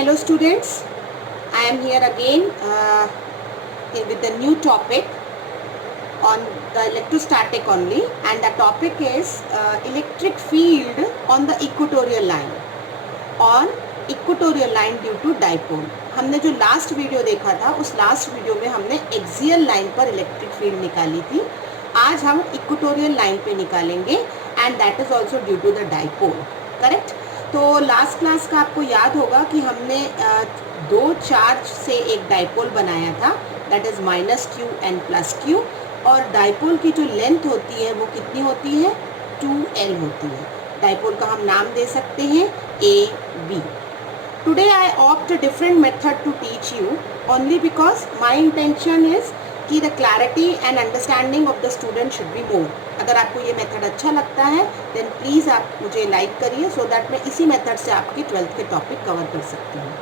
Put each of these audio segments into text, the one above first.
Hello students, I am here again with a new topic on the electrostatic only, and the topic is electric field on the equatorial line due to dipole. हमने जो last video देखा था उस last video में हमने axial line पर electric field निकाली थी. आज हम इक्वेटोरियल लाइन पे निकालेंगे and that is also due to the dipole. Correct. तो लास्ट क्लास का आपको याद होगा कि हमने दो चार्ज से एक डाइपोल बनाया था, that is -q and +q, और डाइपोल की जो लेंथ होती है वो कितनी होती है, 2l होती है. डाइपोल का हम नाम दे सकते हैं AB. Today I opt a different method to teach you only because my intention is कि the clarity and understanding of the student should be more. अगर आपको ये मेथड अच्छा लगता है then प्लीज़ आप मुझे लाइक करिए so that मैं इसी मेथड से आपकी 12th के टॉपिक कवर कर सकती हूँ.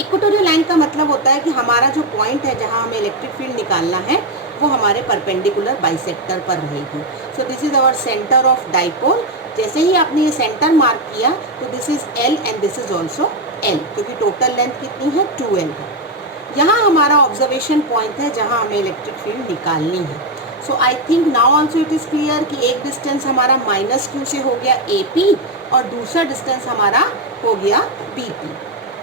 इक्वेटोरियल लाइन का मतलब होता है कि हमारा जो पॉइंट है जहाँ हमें इलेक्ट्रिक फील्ड निकालना है वो हमारे परपेंडिकुलर बाइसेक्टर पर रहेगी. So this is our centre of dipole. जैसे ही आपने ये सेंटर मार्क किया तो this is L and this is also L, क्योंकि टोटल लेंथ कितनी है, 2L है. यहाँ हमारा ऑब्जर्वेशन पॉइंट है जहाँ हमें इलेक्ट्रिक फील्ड निकालनी है. So I think now also it is clear कि एक डिस्टेंस हमारा -q से हो गया AP और दूसरा डिस्टेंस हमारा हो गया BP.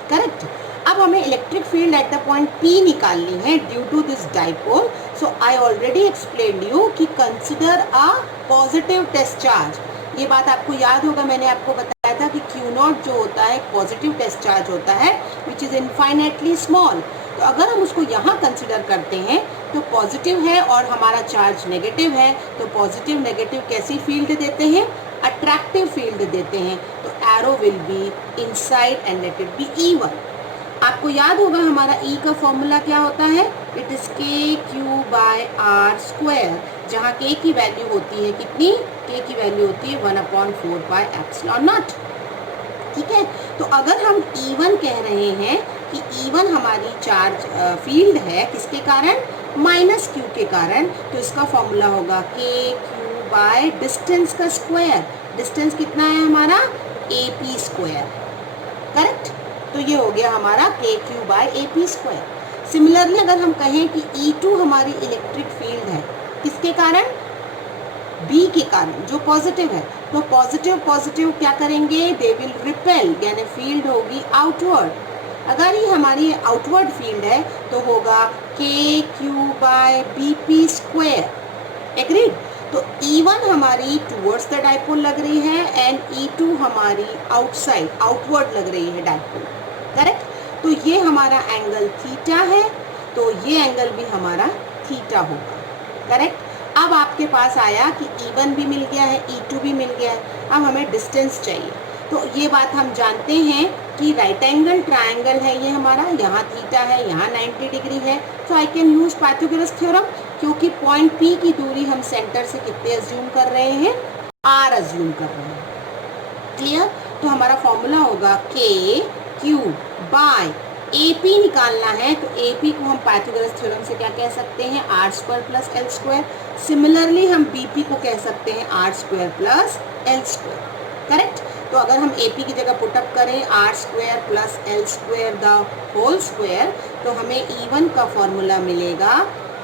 करेक्ट. अब हमें electric field at the point P निकालनी है due to this dipole. So I already explain you कि consider a positive test charge. ये बात आपको याद होगा, मैंने आपको बताया था कि Q0 जो होता है पॉजिटिव टेस्ट चार्ज होता है विच इज़ इनफाइनाइटली स्मॉल. तो अगर हम उसको यहाँ कंसिडर करते हैं तो पॉजिटिव है और हमारा चार्ज नेगेटिव है, तो पॉजिटिव नेगेटिव कैसी फील्ड देते हैं, अट्रैक्टिव फील्ड देते हैं. तो arrow will be inside and let it B E1. आपको याद होगा हमारा E का फॉर्मूला क्या होता है, इट इज़ KQ/R², जहाँ K की वैल्यू होती है कितनी, K की वैल्यू होती है 1/4πε0. ठीक है. तो अगर हम E1 कह रहे हैं कि E1 हमारी चार्ज फील्ड है किसके कारण, -q के कारण, तो इसका फॉर्मूला होगा KQ/ डिस्टेंस का स्क्वायर. डिस्टेंस कितना है हमारा, AP². करेक्ट. तो ये हो गया हमारा KQ/AP². सिमिलरली अगर हम कहें कि E2 हमारी इलेक्ट्रिक फील्ड है किसके कारण, B के कारण, जो पॉजिटिव है, तो पॉजिटिव क्या करेंगे, दे विल रिपेल, यानी फील्ड होगी आउटवर्ड. अगर ये हमारी आउटवर्ड फील्ड है तो होगा KQ/BP². एग्रीड. तो E1 हमारी टूवर्ड्स द डाइपोल लग रही है एंड E2 हमारी आउटसाइड आउटवर्ड लग रही है डाइपोल. करेक्ट. तो ये हमारा एंगल थीटा है, तो ये एंगल भी हमारा थीटा होगा. करेक्ट. अब आपके पास आया कि E1 भी मिल गया है, E2 भी मिल गया है. अब हमें डिस्टेंस चाहिए. तो ये बात हम जानते हैं कि राइट एंगल ट्रायंगल है ये हमारा, यहाँ थीटा है, यहाँ 90 डिग्री है. So I can use Pythagoras theorem, क्योंकि पॉइंट P की दूरी हम सेंटर से कितने अज्यूम कर रहे हैं, R अज्यूम कर रहे हैं. क्लियर. तो हमारा फॉर्मूला होगा KQ/AP निकालना है, तो AP को हम पाइथागोरस थ्योरम से क्या कह सकते हैं, R² + L². सिमिलरली हम BP को कह सकते हैं R² + L². करेक्ट. तो अगर हम AP की जगह पुटअप करें R² + L² the whole square, तो हमें E1 का फॉर्मूला मिलेगा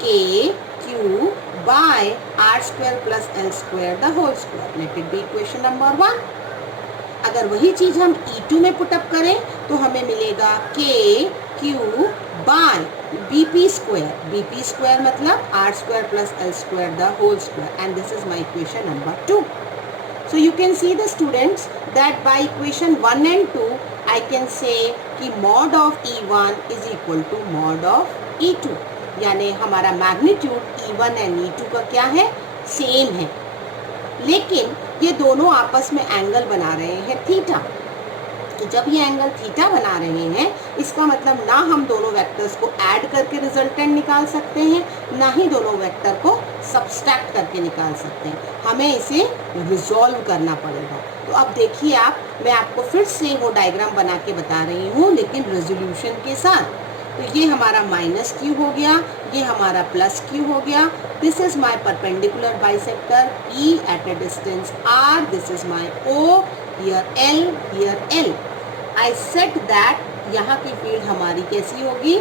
KQ/R² + L² the whole square. Let it be equation number 1. अगर वही चीज़ हम E2 में पुटअप करें तो हमें मिलेगा KQ/BP². BP² मतलब R² + L² the whole square, and this is my equation number 2. So you can see the students that by equation 1 and 2 I can say कि mod of E1 is equal to mod of E2, यानी हमारा magnitude E1 and E2 का क्या है, same है. लेकिन ये दोनों आपस में एंगल बना रहे हैं थीटा. तो जब ये एंगल थीटा बना रहे हैं इसका मतलब ना हम दोनों वेक्टर्स को ऐड करके रिजल्टेंट निकाल सकते हैं, ना ही दोनों वेक्टर को सब्सट्रैक्ट करके निकाल सकते हैं. हमें इसे रिजॉल्व करना पड़ेगा. तो अब देखिए आप, मैं आपको फिर से वो डायग्राम बना के बता रही हूँ लेकिन रेजोल्यूशन के साथ. तो ये हमारा -q हो गया, ये हमारा +q हो गया. This is my perpendicular bisector P at a distance R. This is my O, here L, here L. I set that यहाँ की फील्ड हमारी कैसी होगी,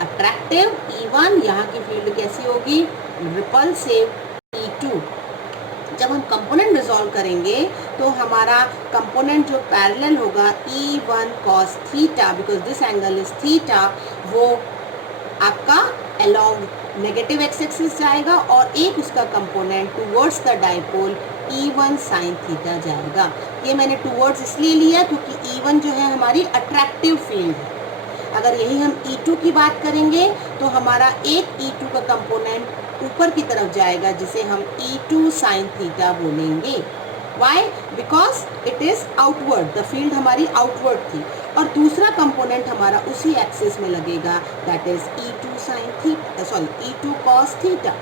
अट्रैक्टिव E1, यहाँ की फील्ड कैसी होगी, रिपल्सिव E2। जब हम कंपोनेंट रिजॉल्व करेंगे तो हमारा कंपोनेंट जो पैरेलल होगा E1 cos theta, because this angle is theta, वो आपका अलोंग नेगेटिव एक्स एक्सिस जाएगा और एक उसका component towards the dipole E1 sin theta जाएगा। ये मैंने टूवर्ड्स इसलिए लिया क्योंकि E1 जो है हमारी अट्रैक्टिव फील्ड है। अगर यही हम E2 की बात करेंगे तो हमारा एक E2 का कंपोनेंट ऊपर की तरफ जाएगा जिसे हम E2 sin थीटा बोलेंगे। Why? Because it is outward, the field हमारी outward थी और दूसरा कंपोनेंट हमारा उसी एक्सिस में लगेगा, that is E2 sin theta, sorry E2 cos theta.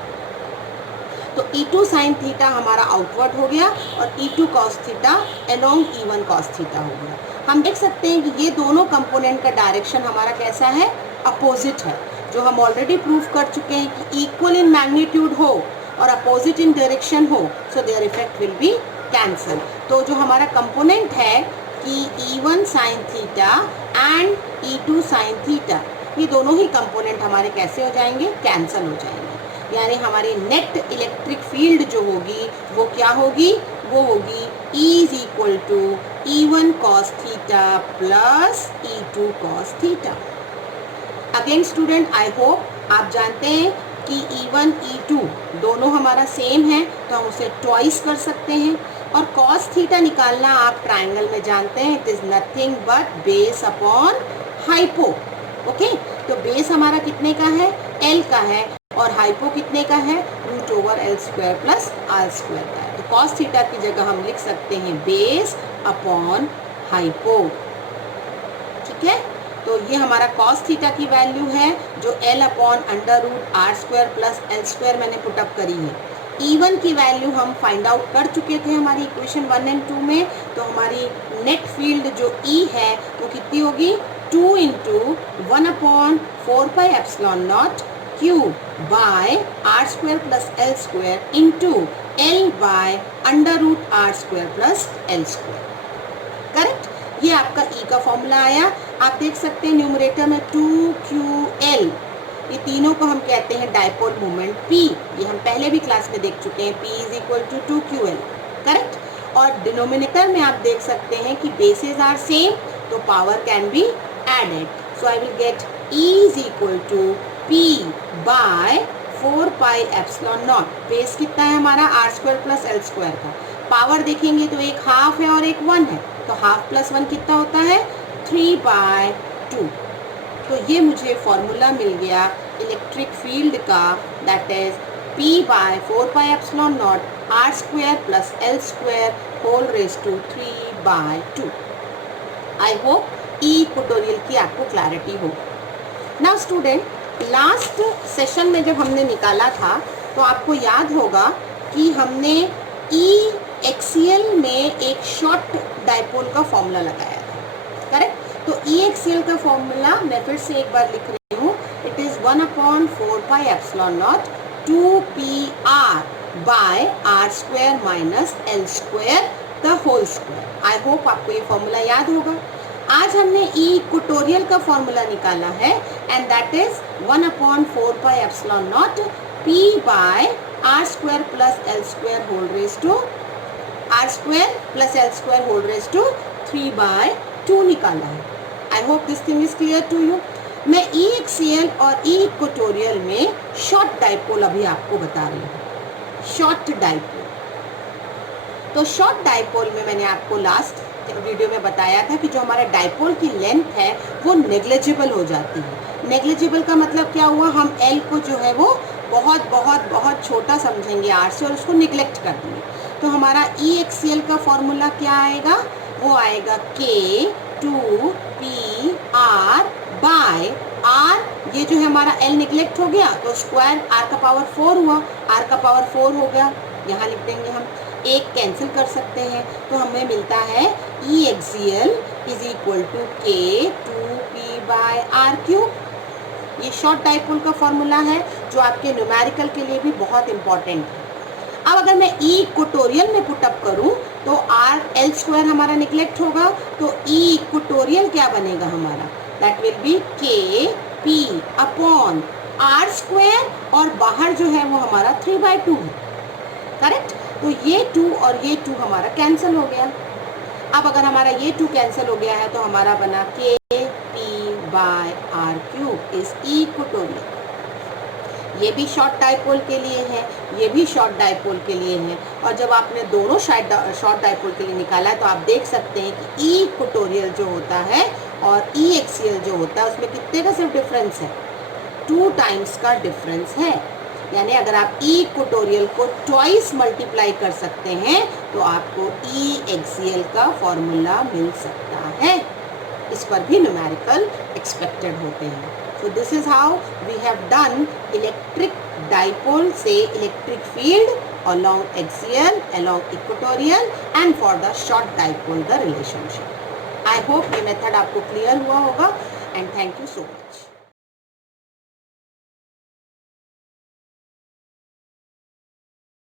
तो E2 sin थीटा हमारा आउटवर्ड हो गया और E2 cos theta along E1 cos theta हो गया। हम देख सकते हैं कि ये दोनों कंपोनेंट का डायरेक्शन हमारा कैसा है, अपोजिट है, जो हम ऑलरेडी प्रूव कर चुके हैं कि इक्वल इन मैग्नीट्यूड हो और अपोजिट इन डायरेक्शन हो, so their effect will be cancel. तो जो हमारा कंपोनेंट है कि E1 sin theta and E2 sin theta, ये दोनों ही कंपोनेंट हमारे कैसे हो जाएंगे, कैंसल हो जाएंगे। यानी हमारी नेट इलेक्ट्रिक फील्ड जो होगी वो क्या होगी, वो होगी E is equal to E1 cos theta plus E2 cos theta. Again student, I hope आप जानते हैं कि E1 E2 दोनों हमारा सेम है तो हम उसे ट्वाइस कर सकते हैं। और cos थीटा निकालना आप ट्राइंगल में जानते हैं, it is nothing but base upon hypo. Okay, तो बेस हमारा कितने का है, L का है, और हाइपो कितने का है, root over L square plus R square का है। तो cos थीटा की जगह हम लिख सकते हैं बेस अपॉन हाइपो। ठीक है, तो ये हमारा cos थीटा की वैल्यू है जो L upon under root R square plus L square मैंने पुटअप करी है। E1 की वैल्यू हम फाइंड आउट कर चुके थे हमारी इक्वेशन 1 एंड 2 में, तो हमारी नेट फील्ड जो E है वो कितनी होगी, 2 into 1 upon 4 pi epsilon naught Q by R square plus L square into L by under root R square plus L square. Correct, ये आपका E का फॉर्मूला आया। आप देख सकते हैं न्यूमरेटर में 2QL, ये तीनों को हम कहते हैं डाइपोल मोमेंट P। ये हम पहले भी क्लास में देख चुके हैं, P is equal to 2QL। Correct, और डिनोमिनेटर में आप देख सकते हैं कि बेसेस आर सेम तो power can be added. So I will get E is equal to P by 4 pi epsilon naught. Base कितना है हमारा, R square plus L square का। पावर देखेंगे तो एक हाफ है और एक 1 है, तो हाफ प्लस 1 कितना होता है, 3/2। तो ये मुझे फॉर्मूला मिल गया इलेक्ट्रिक फील्ड का, that is P by 4 pi epsilon naught R square plus L square whole raise to 3/2। I hope ई ट्यूटोरियल की आपको क्लैरिटी हो। नाउ स्टूडेंट, लास्ट सेशन में जब हमने निकाला था तो आपको याद होगा कि हमने ई एक्सियल में एक शॉर्ट डाइपोल का फॉर्मूला लगाया था। करेक्ट, तो ई एक्सियल का फॉर्मूला मैं फिर से एक बार लिख रही हूँ, it is 1 upon 4 pi epsilon naught 2PR by R square minus L square the whole square. I hope आपको ये फॉर्मूला याद होगा। आज हमने ई इक्वेटोरियल का फॉर्मूला निकाला है and that is 1 upon 4 pi epsilon naught P by R square plus L square whole raise to R square plus L square whole raise to 3/2 निकाला है। I hope this thing is clear to you. मैं E axial और E equatorial में short dipole अभी आपको बता रही हूँ, शॉर्ट डाइपोल। तो शॉर्ट डाइपोल में मैंने आपको लास्ट वीडियो में बताया था कि जो हमारा डाइपोल की लेंथ है वो नेग्लिजिबल हो जाती है। नेग्लिजिबल का मतलब क्या हुआ, हम L को जो है वो बहुत बहुत बहुत छोटा समझेंगे R से और उसको निगलेक्ट कर देंगे। तो हमारा ई एक्सियल का फॉर्मूला क्या आएगा, वो आएगा K2PR बाय R। ये जो है हमारा L निगलेक्ट हो गया तो स्क्वायर R का पावर 4 हुआ, R का पावर 4 हो गया, यहाँ लिख देंगे हम, एक कैंसिल कर सकते हैं तो हमें मिलता है E axial is equal to K2P by R cube. ये शॉर्ट डाइपोल का फॉर्मूला है जो आपके न्यूमेरिकल के लिए भी बहुत इंपॉर्टेंट है। अब अगर मैं ई इक्वेटोरियल में पुटअप करूं तो आर एल स्क्वायर हमारा निगलेक्ट होगा, तो ई इक्वेटोरियल क्या बनेगा हमारा, दैट विल बी के पी अपॉन आर स्क्वायर, और बाहर जो है वो हमारा 3/2 है, करेक्ट। तो ये 2 और ये 2 हमारा कैंसिल हो गया। अब अगर हमारा ये 2 कैंसिल हो गया है तो हमारा बना K P by R cube is equatorial. ये भी शॉर्ट डाइपोल के लिए है, ये भी शॉर्ट डाइपोल के लिए है, और जब आपने दोनों शॉर्ट डाइपोल के लिए निकाला है तो आप देख सकते हैं कि ई इक्वेटोरियल जो होता है और ई एक्सियल जो होता है उसमें कितने का सिर्फ डिफरेंस है, 2 टाइम्स का डिफरेंस है। यानी अगर आप ई इक्वेटोरियल को ट्वाइस मल्टीप्लाई कर सकते हैं तो आपको ई एक्सियल का फॉर्मूला मिल सकता है। इस पर भी न्यूमेरिकल एक्सपेक्टेड होते हैं। So this is how we have done electric dipole से electric field along axial, along equatorial, and for the short dipole the relationship. I hope ये method आपको clear हुआ होगा, and thank you so much.